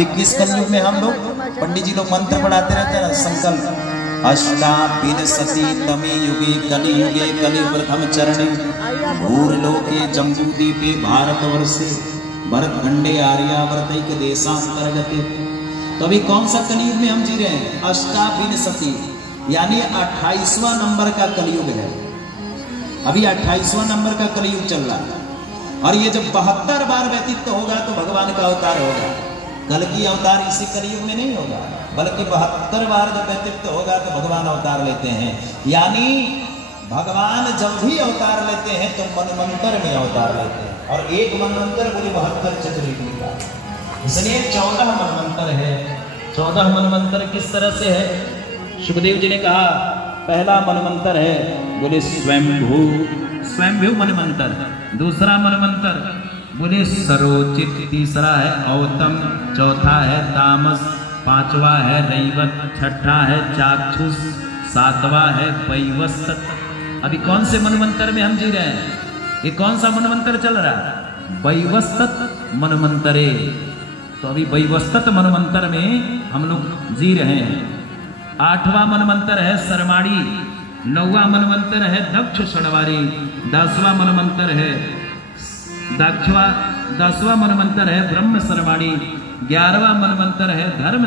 21 कलयुग में हम लोग पंडित जी लोग मंत्र पढ़ाते रहते हैं ना, संकल्प अष्टाविंशति तमे युगे कलियुगे कलि प्रथम चरणे भूर्लोके जम्बूद्वीपे भारतवर्षे भरतखंडे आर्यावर्तैक देशांतर्गते। तो अभी कौन सा कलयुग में हम जी रहे हैं? अष्टाविंशति यानी 28वां नंबर का कलयुग है। अभी 28वां नंबर का कलयुग चल रहा है और ये जब 72 बार व्यतीत होगा तो भगवान का अवतार होगा। कल की अवतार इसी कलयुग में नहीं होगा, बल्कि 72 बार जब व्यतीत होगा तो भगवान अवतार लेते हैं। यानी भगवान जब भी अवतार लेते हैं तो मनवंतर में अवतार लेते हैं, और एक मनवंतर बोले 72 चतुर्युगी का, इसलिए 14 मनवंतर है। 14 मनवंतर किस तरह से है? सुखदेव जी ने कहा पहला मनवंतर है बोले स्वयंभू, स्वयंभू मनवंतर। दूसरा मनवंतर बोले सरोचित, तीसरा है औतम, चौथा है तामस, पांचवा है रैवत, छठा है चाक्षुष, सातवां है वैवस्वत। अभी कौन से मनवंतर में हम जी रहे हैं? ये कौन सा मनवंतर चल रहा है? वैवस्वत मनवंतरे। तो अभी वैवस्वत मनवंतर में हम लोग जी रहे हैं। 8वां मनवंतर है सरमाड़ी, 9वां मनवंतर है दक्ष षणवारी, 10वां मनवंतर है 10वां मनवंतर है ब्रह्म सरमाड़ी, 11वां मनवंतर है धर्म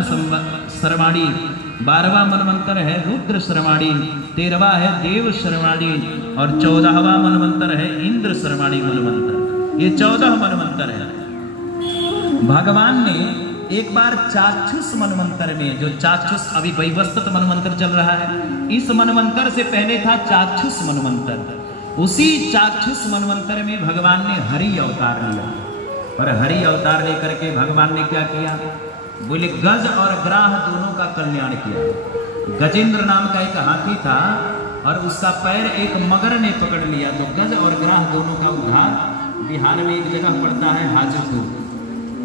सरमाड़ी, 12वां मनवंतर है रुद्र सरमाड़ी, 13वां है देव सरमाड़ी और 14वां मनवंतर है इंद्र सरमाड़ी मनवंतर। ये 14 मनवंतर है। भगवान ने एक बार चाक्षुष मनवंतर में, जो चाक्षुष अभी वैवस्वत मनवंतर चल रहा है, इस मनवंतर से पहले था चाक्षुष मनवंतर। उसी चाक्षुष मनवंतर में भगवान ने हरि अवतार लिया। और हरि अवतार लेकर के भगवान ने क्या किया? बोले गज और ग्राह दोनों का कल्याण किया। गजेंद्र नाम का एक हाथी था और उसका पैर एक मगर ने पकड़ लिया, तो गज और ग्राह दोनों का उद्धार। बिहार में एक जगह पड़ता है हाजीपुर,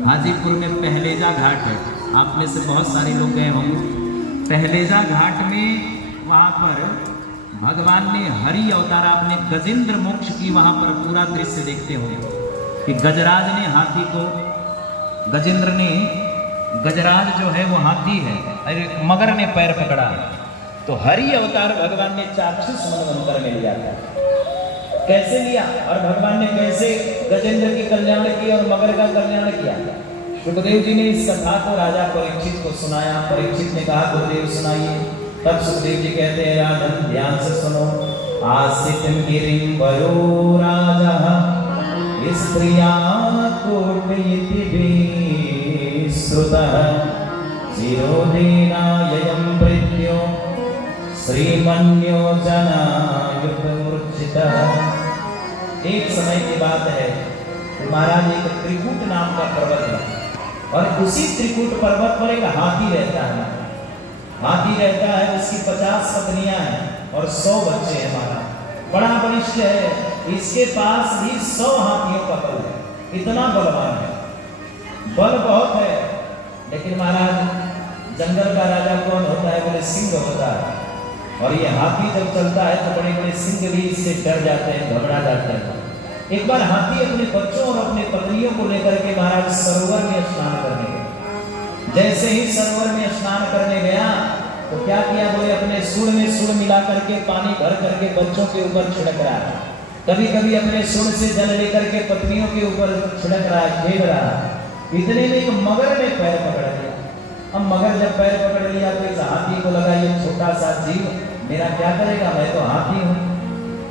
हाजीपुर में पहलेजा घाट है। आप में से बहुत सारे लोग गए होंगे। पहलेजा घाट में वहाँ पर भगवान ने हरि अवतार, आपने गजेंद्र मोक्ष की वहाँ पर पूरा दृश्य देखते होंगे कि गजराज ने हाथी को, गजेंद्र ने, गजराज जो है वो हाथी है, अरे मगर ने पैर पकड़ा। तो हरि अवतार भगवान ने चाक्षुष मनवंतर में लिया था। कैसे लिया और भगवान ने कैसे गजेंद्र की कल्याण की और मगर का कल्याण किया? सुखदेव जी ने इस कथा को राजा परीक्षित को सुनाया। परीक्षित ने कहा गुरुदेव सुनाइए। तब सुखदेव जी कहते हैं राजन ध्यान से सुनो। आसितम गिरिं वरो राजा स्त्रिया कोटयति विश्रुतः शिरोधेनायं मृत्यो श्रीमन्यो जनायुतमूर्छितः। एक समय की बात है, महाराज एक त्रिकूट नाम का पर्वत है और उसी त्रिकूट पर्वत पर एक हाथी रहता है। हाथी रहता है, उसकी 50 पत्नियां हैं और 100 बच्चे हैं। महाराज बड़ा बलिष्ठ है, इसके पास भी 100 हाथियों का बल है, इतना बलवान है, बल बहुत है। लेकिन महाराज जंगल का राजा कौन होता है? बोले सिंह होता है। और ये हाथी जब चलता है तो बड़े बड़े सिंह भी इससे डर जाते हैं, घबरा जाते हैं। एक बार हाथी अपने बच्चों और अपने पत्नियों को लेकर के महाराज सरोवर में स्नान करने गया। जैसे ही सरोवर में स्नान करने गया तो क्या किया? बोले अपने सूंड में सूंड मिला करके पानी भर करके बच्चों के ऊपर छिड़क रहा है। कभी कभी अपने सूंड से जल लेकर के पत्नियों के ऊपर छिड़क रहा है, खेल रहा है। इतने में एक मगर ने पैर पकड़ लिया। अब मगर जब पैर पकड़ लिया तो इस हाथी को लगा ये छोटा सा जीव मेरा क्या करेगा, मैं तो हाथी हूँ।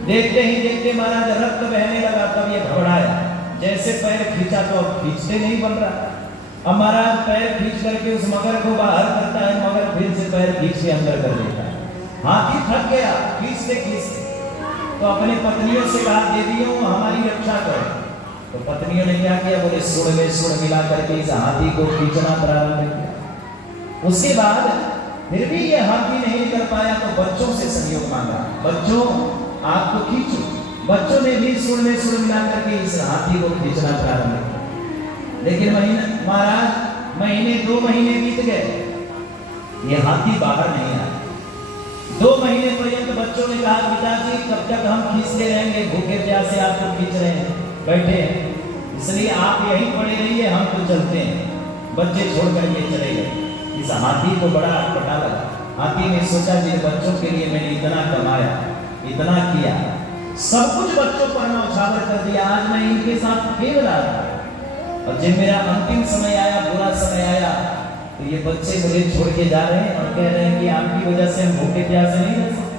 देखते ही देखते महाराज रक्त बहने लगा। तब ये घबराया, जैसे पैर खींचा तो अब खींचते नहीं बन रहा। अब महाराज पैर खींच करके उस मगर को बाहर करता है, मगर फिर से पैर खींच के अंदर कर देता है। हाथी थक गया खींचते खींचते, तो अपने पत्नियों से कहा देवियों हमारी रक्षा करो। तो पत्नियों ने क्या किया? बोले सूंड में सूंड मिला करके इस हाथी को खींचना प्रारंभ किया। उसके बाद फिर भी ये हाथी नहीं कर पाया तो बच्चों से सहयोग मांगा, बच्चों आपको खींचो। बच्चों ने भी सूंड में सूंड मिला करके इस हाथी को खींचना प्रारंभ किया। लेकिन महाराज महीने 2 महीने बीत गए, ये हाथी बाहर नहीं आया। 2 महीने पर्यंत बच्चों ने कहा पिताजी कब तक हम खींचते रहेंगे, भूखे प्यासे आपको खींच रहे हैं, बैठे हैं, इसलिए आप यहीं पड़े रहिए, हम तो चलते हैं। बच्चे छोड़ करके चले गए। इस हाथी को बड़ा अटपटा लगा। हाथी ने सोचा जिन बच्चों के लिए मैंने इतना कमाया, इतना किया, सब कुछ बच्चों पर न्यौछावर कर दिया, आज मैं इनके साथ खेल रहा था और जब मेरा अंतिम समय आया, बुरा समय आया, तो ये बच्चे मुझे छोड़ के जा रहे हैं और कह रहे हैं कि आपकी वजह से हम भूखे प्यासे नहीं रह सकते।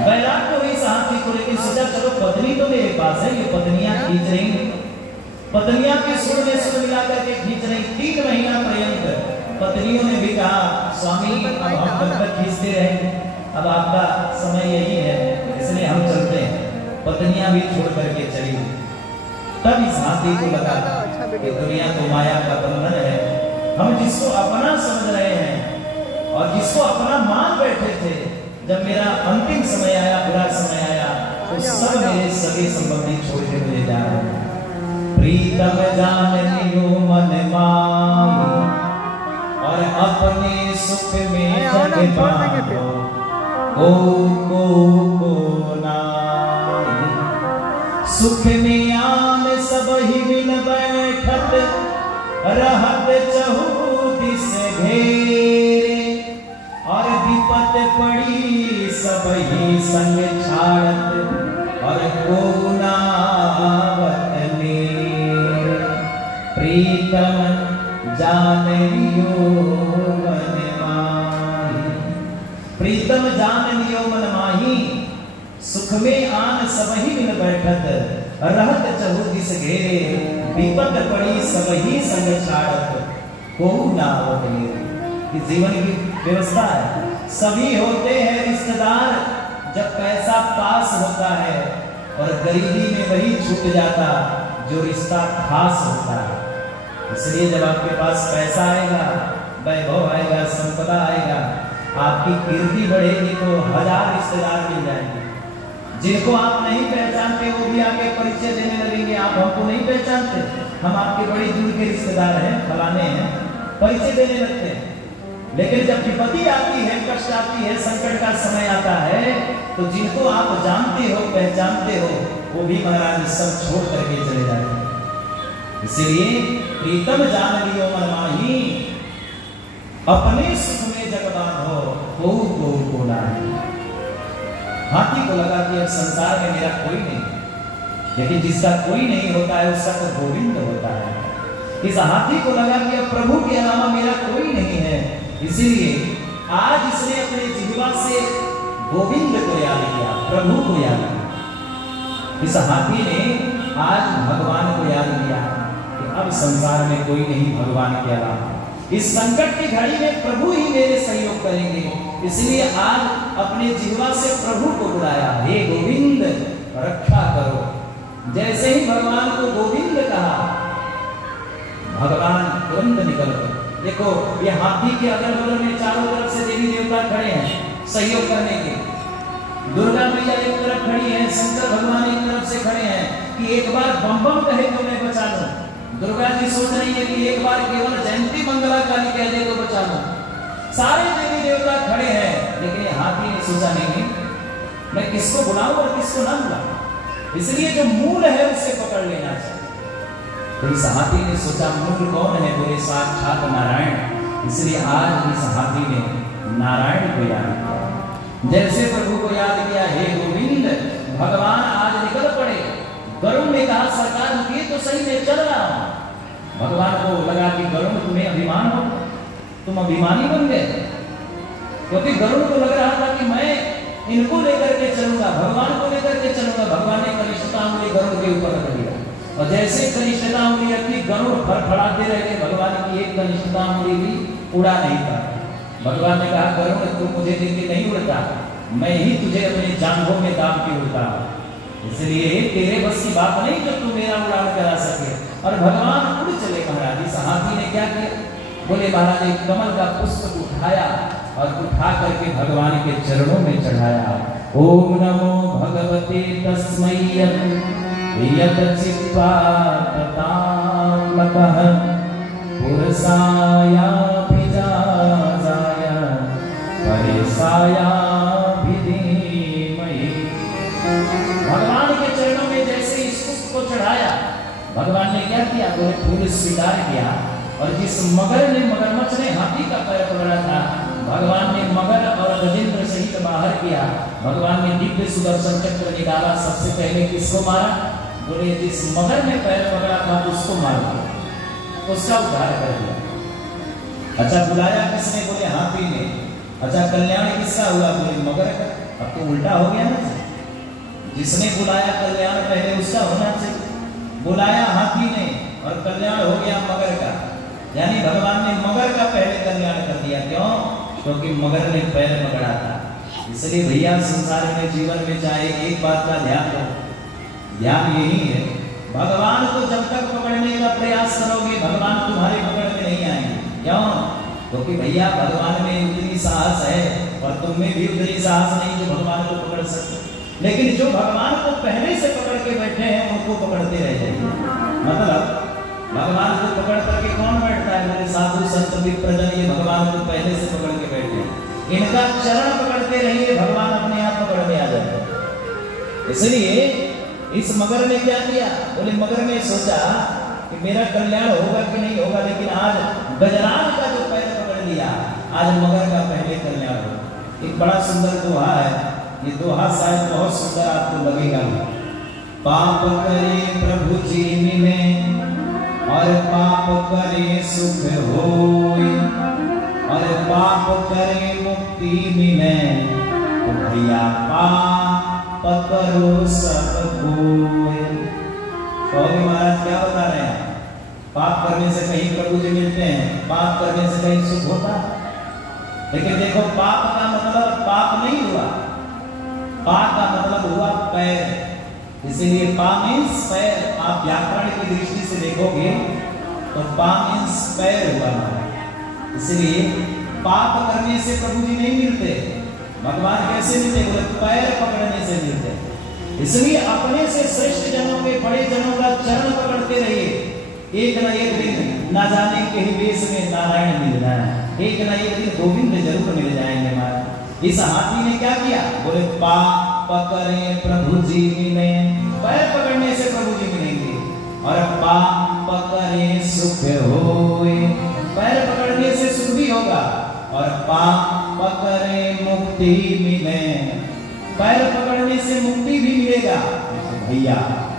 बैराग को इस हाथी को लेकर सोचा चलो पत्नी तो मेरे पास है, ये पत्नियां खींच रही, पत्नियां के सुर में सुर मिला करके खींच रही। 3 महीना पर्यंत पत्नियों ने भी कहा स्वामी अब हम कब तक खींचते रहेंगे, अब आपका समय यही है, इसलिए हम चलते हैं। पत्नियां भी छोड़ करके चली। तब इस हाथी को लगा कि दुनिया तो माया का बंधन है, हम जिसको अपना समझ रहे हैं और जिसको अपना मान बैठे थे, जब मेरा अंतिम समय आया, बुरा समय आया, तो सब मेरे सगे संबंधी छोड़ के मुझे जा रहे हैं। प्रीतम जानियो मन माही और अपने सुख में जग पाओ, को नाई। सुख में आन सब ही मिल बैठत, रहत चहु दिस घेरे, और विपत पड़ी सब ही संग छाड़त, और को नावत मेरे। प्रीतम जानियो मन माही, प्रीतम जानियो मन माही, सुख में आन सब ही मिल बैठत, रहत चहु दिस घेरे, विपत पड़ी सब ही संग छाड़त, को नावत मेरे। जीवन की व्यवस्था है, सभी होते हैं रिश्तेदार जब पैसा पास होता है, और गरीबी में वही छूट जाता जो रिश्ता खास होता है। इसलिए जब आपके पास पैसा आएगा, वैभव आएगा, संपदा आएगा, आपकी कीर्ति बढ़ेगी, तो 1000 रिश्तेदार मिल जाएंगे। जिनको आप नहीं पहचानते वो भी आके परिचय देने लगेंगे, आप हमको नहीं पहचानते, हम आपके बड़ी दूर के रिश्तेदार हैं, फलाने हैं, परिचय देने लगते हैं। लेकिन जब विपत्ति आती है, कष्ट आती है, संकट का समय आता है, तो जिनको आप जानते हो, पहचानते हो, वो भी महाराज सब छोड़ करके चले जाते हैं। इसलिए प्रीतम जान लियो मन माही, अपने सुख में जग बांधो, को नाई। हाथी को लगा कि अब संसार में मेरा कोई नहीं, लेकिन जिसका कोई नहीं होता है उसका तो गोविंद होता है। इस हाथी को लगा कि अब प्रभु के अलावा मेरा कोई नहीं है, इसीलिए आज इसने अपने जिह्वा से गोविंद को याद किया, प्रभु को याद किया। इस हाथी ने आज भगवान को याद किया कि अब संसार में कोई नहीं भगवान के अलावा, इस संकट की घड़ी में प्रभु ही मेरे सहयोग करेंगे, इसलिए आज अपने जिह्वा से प्रभु को बुलाया, हे गोविंद रक्षा करो। जैसे ही भगवान को गोविंद कहा, भगवान तुरंत निकल गए। देखो ये हाथी के अगल बगल में चारों तरफ से देवी देवता खड़े हैं सहयोग करने के। दुर्गा मैया एक तरफ खड़ी है, शंकर भगवान एक तरफ से खड़े हैं कि एक बार बम बम कहे तो मैं बचा लूं। दुर्गा जी सोच रही है कि एक बार केवल जयंती मंगला काली कह दे तो बचा लूं। सारे देवी देवता खड़े हैं, लेकिन हाथी ने सोचा नहीं मैं किसको बुलाऊं और किसको ना बुलाऊं, इसलिए जो मूल है उसे पकड़ लेना चाहिए। तो इस हाथी ने सोचा मूल कौन है, बोले साक्षात नारायण, इसलिए आज इस हाथी ने नारायण को याद किया। जैसे प्रभु को याद किया, हे गोविंद, भगवान आज निकल पड़े। गरुड़ ने कहा सरकार रुकिए तो सही, मैं चल रहा हूं। भगवान को लगा कि गरुड़ तुम्हें अभिमान हो, तुम अभिमानी बन गए, क्योंकि गरुड़ को लग रहा था कि मैं इनको लेकर के चलूंगा, भगवान को लेकर के चलूंगा। भगवान ने कनिष्ठता उंगली गरुड़ के ऊपर रख दिया, और जैसे कनिष्ठता उंगली रखी, गरुड़ फड़फड़ाते रह गए। भगवान की एक कनिष्ठता उंगली भी उड़ा नहीं था। भगवान ने कहा गरुड़ तू मुझे देख के नहीं उड़ता, मैं ही तुझे अपने जांघों में दाब के उड़ता, इसलिए तेरे बस की बात नहीं जो तू मेरा उड़ान करा सके। और भगवान उड़ चले। महाराज इस हाथी ने क्या किया, बोले महाराज एक कमल का पुष्प उठाया और उठा करके भगवान के चरणों में चढ़ाया। ओम नमो भगवते तस्मै यत् चित्पाततामतः पुरसाया भिजाजाय परेसाया भिधीमहि। भगवान के चरणों में जैसे इस पुष्प को चढ़ाया, भगवान ने क्या किया, बोले फूल स्वीकार किया और जिस मगरमच्छ ने हाथी का पैर पकड़ा था, भगवान ने मगर और गजेंद्र सहित बाहर किया। भगवान ने दिव्य सुदर्शन चक्र निकाला। सबसे पहले किसको मारा? बोले जिस मगर ने पैर पकड़ा था उसको मारा, उसका उद्धार कर दिया। अच्छा, बुलाया किसने? बोले हाथी ने। अच्छा, कल्याण किसका हुआ? बोले मगर का। अब तो उल्टा हो गया ना, जिसने बुलाया कल्याण पहले उसका होना चाहिए। बुलाया हाथी ने और कल्याण हो गया मगर का, यानी भगवान ने मगर का पहले कल्याण कर दिया। क्यों? क्योंकि मगर ने पैर पकड़ा था। इसलिए भैया संसार में, जीवन में चाहे एक बात का ध्यान दो, ध्यान यही है, भगवान को जब तक पकड़ने का प्रयास करोगे भगवान तुम्हारे पकड़ में नहीं आएंगे। क्यों? क्योंकि भैया भगवान में उतनी साहस है और तुम में भी उतनी साहस नहीं जो भगवान को पकड़ सकते। लेकिन जो भगवान को पहले से पकड़ के बैठे हैं उनको पकड़ते रह जाएंगे। मतलब भगवान को पकड़ करके कौन बैठता है? मेरे साधु संत विप्रजन ये भगवान को पहले से पकड़ के बैठे हैं। इनका चरण पकड़ते रहिए, भगवान अपने आप पकड़ में आ जाते हैं। इसलिए इस मगर ने क्या किया? बोले मगर ने सोचा कि मेरा कल्याण होगा कि नहीं होगा, लेकिन आज गजराज का जो पैर पकड़ लिया, आज मगर का पहले कल्याण हो। एक बड़ा सुंदर दोहा है, ये दोहा शायद बहुत सुंदर आपको लगेगा। पाप करे प्रभु जी में और पाप करे सुख होय, और पाप करे मुक्ति मिले, तो भैया पाप करो सब कोय। कहोगे महाराज क्या बता रहे हैं? पाप करने से कहीं प्रभु जी मिलते हैं, पाप करने से कहीं सुख होता? लेकिन देखो, पाप का मतलब पाप नहीं हुआ, पाप का मतलब हुआ पैर। इसीलिए पा मीन्स पैर। आप व्याकरण की दृष्टि से देखोगे तो पा मीन्स पैर हुआ। इसलिए पाप करने से प्रभु जी नहीं मिलते। भगवान कैसे मिलते? बोले पैर पकड़ने से मिलते। इसलिए अपने से श्रेष्ठ जनों के, बड़े जनों का चरण पकड़ते रहिए। एक न एक दिन ना जाने के ही वेश में नारायण मिल जाए, एक न एक दिन गोविंद जरूर मिल जाएंगे। महाराज इस हाथी ने क्या किया? बोले पाप पकड़े प्रभु जी मिले, पैर पकड़ने से प्रभु जी मिलेंगे। और पाप पकड़े सुख होए, पैर पकड़ने से सुख भी होगा। और पाप पकड़े मुक्ति मिले, पैर पकड़ने से मुक्ति भी मिलेगा। तो भैया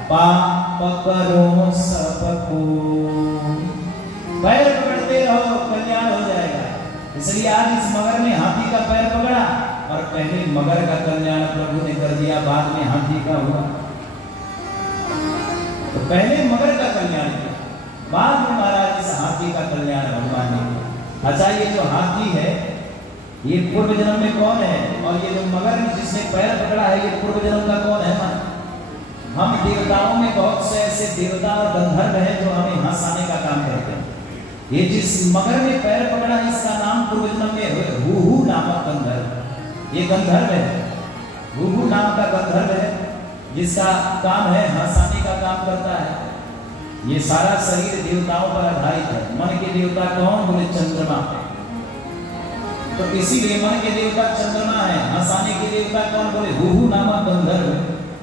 पाप पकड़ो सबको, पैर पकड़ते रहो, कल्याण हो जाएगा। इसलिए आज इस मगर ने हाथी का पैर पकड़ा और पहले मगर का कल्याण प्रभु ने कर दिया, बाद में हाथी का हुआ। तो पहले मगर का कल्याण किया, बाद में महाराज इस हाथी का कल्याण भगवान ने किया। अच्छा, ये जो हाथी है ये पूर्व जन्म में कौन है? और ये जो मगर जिसने पैर पकड़ा है ये पूर्व जन्म का कौन है? हम देवताओं में बहुत से ऐसे देवता और गंधर्व हैं जो हमें हंसाने का काम करते हैं। ये जिस मगर ने पैर पकड़ा इसका नाम पूर्व जन्म में हुहू नामक गंधर्व, ये गंधर्व है, हुहू नाम का गंधर्व है, जिसका काम है हंसाने का काम करता है। ये सारा शरीर देवताओं पर आधारित है। मन के देवता कौन? बोले चंद्रमा। तो इसीलिए मन के देवता चंद्रमा है, हंसाने के देवता कौन? बोले हुहू नामक गंधर्व,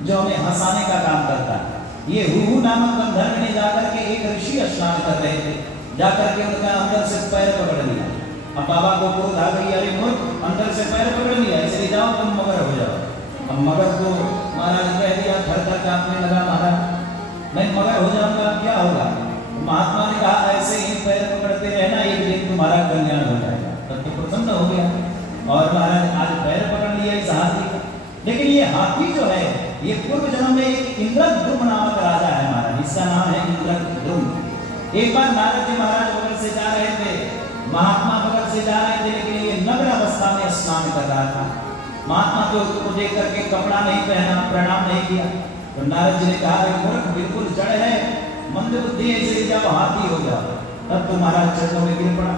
जो हमें हंसाने का काम करता है। ये हुहू नामक गंधर्व ने जाकर के एक ऋषि स्नान कर रहे थे, जाकर के उनका अंदर से पैर पकड़ लिया। अब बाबा को क्रोध आ गई, अरे मूर्ख अंदर से पैर पकड़ लिया, इसलिए जाओ तुम मगर हो जाओ। अब मगर को महाराज कह दिया, थर थर कांपने लगा, महाराज मैं मगर हो जाऊंगा, क्या होगा? तो महात्मा ने कहा ऐसे ही पैर पकड़ते रहना, एक दिन तुम्हारा कल्याण हो जाएगा। तब तो प्रसन्न हो गया और महाराज आज पैर पकड़ लिया इस हाथी को। लेकिन ये हाथी जो है ये पूर्व जन्म में एक इंद्रद्युम्न नामक राजा है महाराज, इसका नाम है इंद्रद्युम्न। एक बार नारद जी महाराज बगल से जा रहे थे, महात्मा बगल से जा रहे थे, लेकिन ये नग्न अवस्था में स्नान कर रहा था। महात्मा को देख करके कपड़ा नहीं पहना, प्रणाम नहीं किया। तो नारद जी ने कहा मूर्ख बिल्कुल जड़ है, मंद बुद्धि है, इसलिए जाओ हाथी हो जाओ। तब तो महाराज चरणों में गिर पड़ा,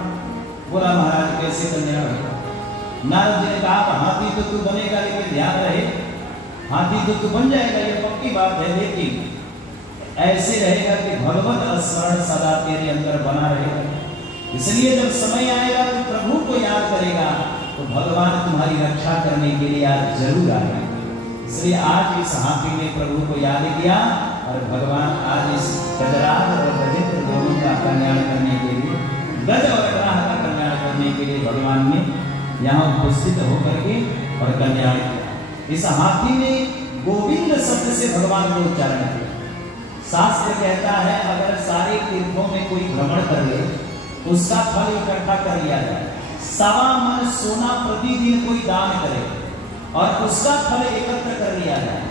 बोला महाराज कैसे कल्याण होगा? नारद जी ने कहा हाथी तो तू बनेगा, लेकिन ध्यान रहे हाथी तो तू बन जाएगा, ये पक्की बात है, लेकिन ऐसे रहेगा कि भगवत स्मरण सदा तेरे अंदर बना रहेगा। इसलिए जब समय आएगा तो प्रभु को याद करेगा तो भगवान तुम्हारी रक्षा करने के लिए आज जरूर आएगा। इसलिए आज इस हाथी ने प्रभु को याद किया और भगवान आज इस गजराज और गजेंद्र दोनों का कल्याण करने के लिए गज और ग्राह का कल्याण करने के लिए भगवान ने यहाँ उपस्थित होकर के और कल्याण किया। इस हाथी ने गोविंद शब्द से भगवान को उच्चारण किया। शास्त्र कहता है अगर सारे तीर्थों में कोई भ्रमण कर ले उसका फल इकट्ठा कर लिया जाए, 1.25 मन सोना प्रतिदिन कोई दान करे और उसका फल एकत्र कर लिया जाए,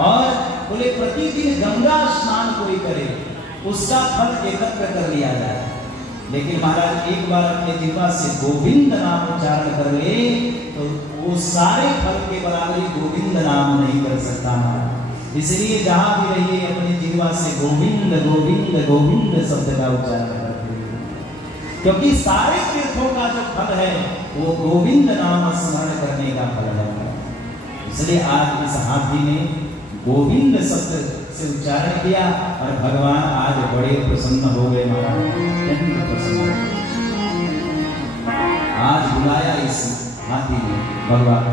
और बोले प्रतिदिन गंगा स्नान कोई करे उसका फल एकत्र कर लिया जाए। लेकिन महाराज एक बार अपने जिह्वा से गोविंद नाम उच्चारण कर ले तो वो सारे फल के बराबरी गोविंद नाम नहीं कर सकता महाराज। इसलिए जहां भी रहिए अपने जिह्वा से गोविंद गोविंद गोविंद शब्द का उच्चारण करते हैं, क्योंकि सारे तीर्थों का जो फल है वो गोविंद नाम स्मरण करने का फल है। इसलिए आज इस हाथी ने गोविंद शब्द से उच्चारण किया और भगवान आज बड़े प्रसन्न हो गए महाराज, प्रसन्न। आज बुलाया इस हाथी ने भगवान,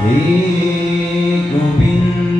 हे गोविंद